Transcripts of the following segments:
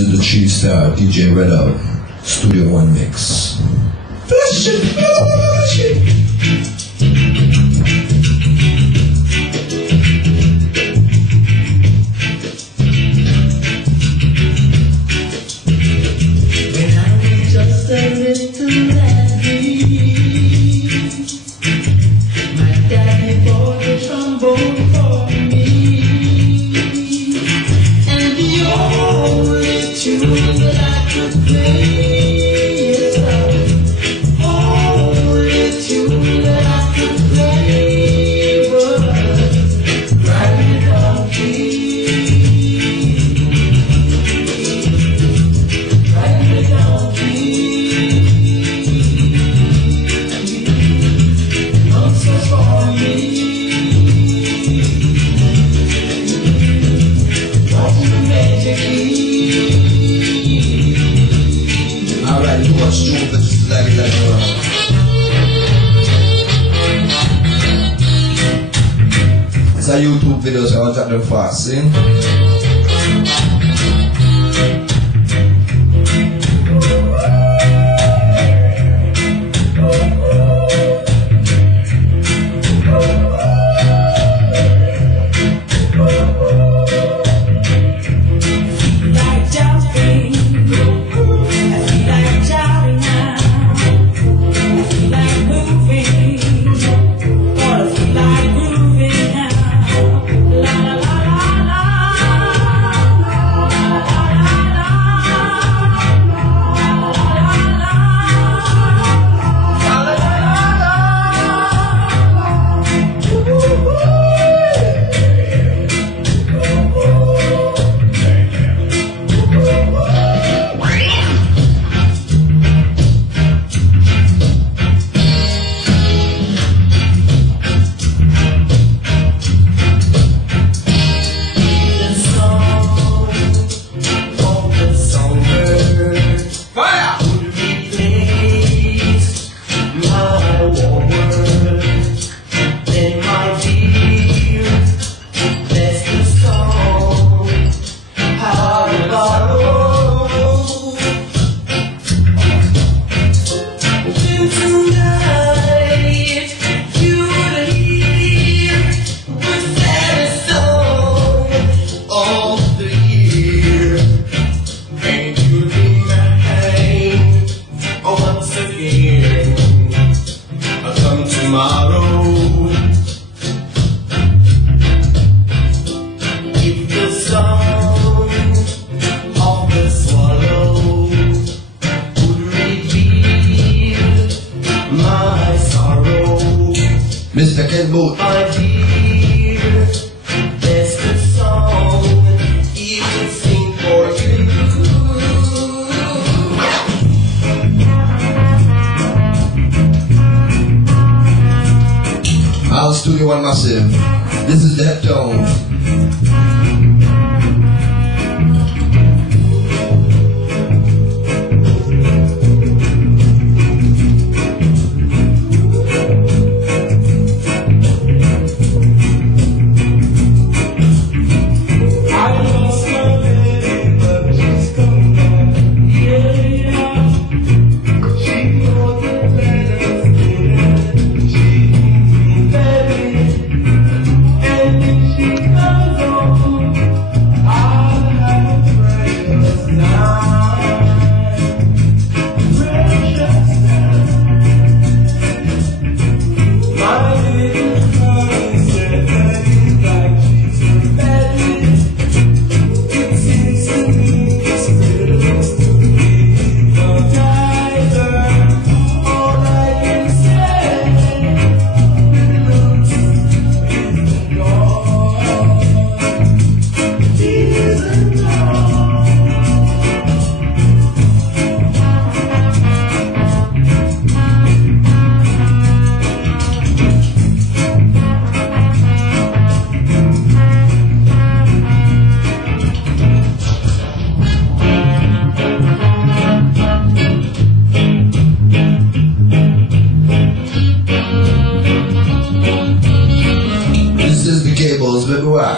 is the chief star, DJ Redout, Studio One Mix. Flash it, flash it. When I was just a little laddie, my daddy bought a trombone for me, and the only tune that I could play is the only tune that I could play was Ride Me Donkey. Ride me donkey, answer for me. What's the magic key? Alright, you watch two, but just like it like it's a YouTube video, so I'll drop them fast, see? Like jumping, I feel like shouting now. I feel like moving, or I feel like grooving now. La la la la la, Mr. Ken Boot. my dear, that's the song he would sing for you. I'll Studio One Massive. This is the Heptone. Turntables, baby, why?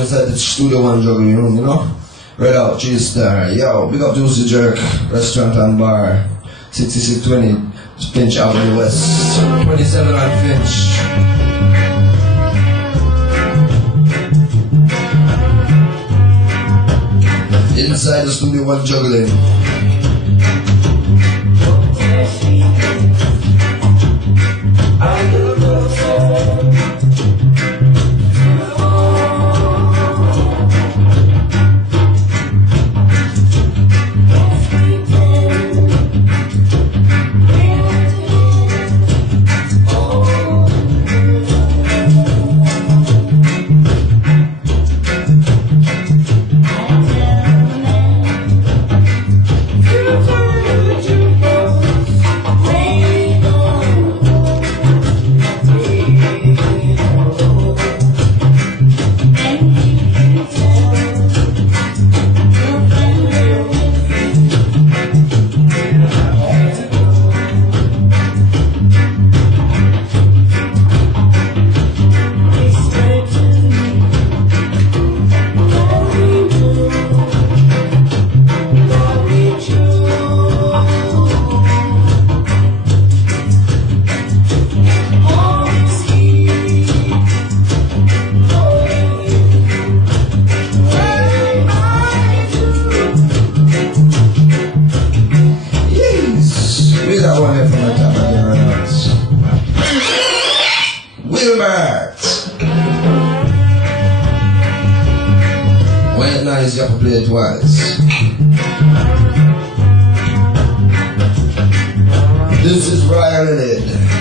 inside the Studio One juggling room, you know? Redout, G-Star, yo, big up Juicy Jerk, restaurant and bar, 6620 Finch Avenue West, 27 on Finch. Inside the Studio One juggling. When nice, you have to play it twice. This is Ryan in it.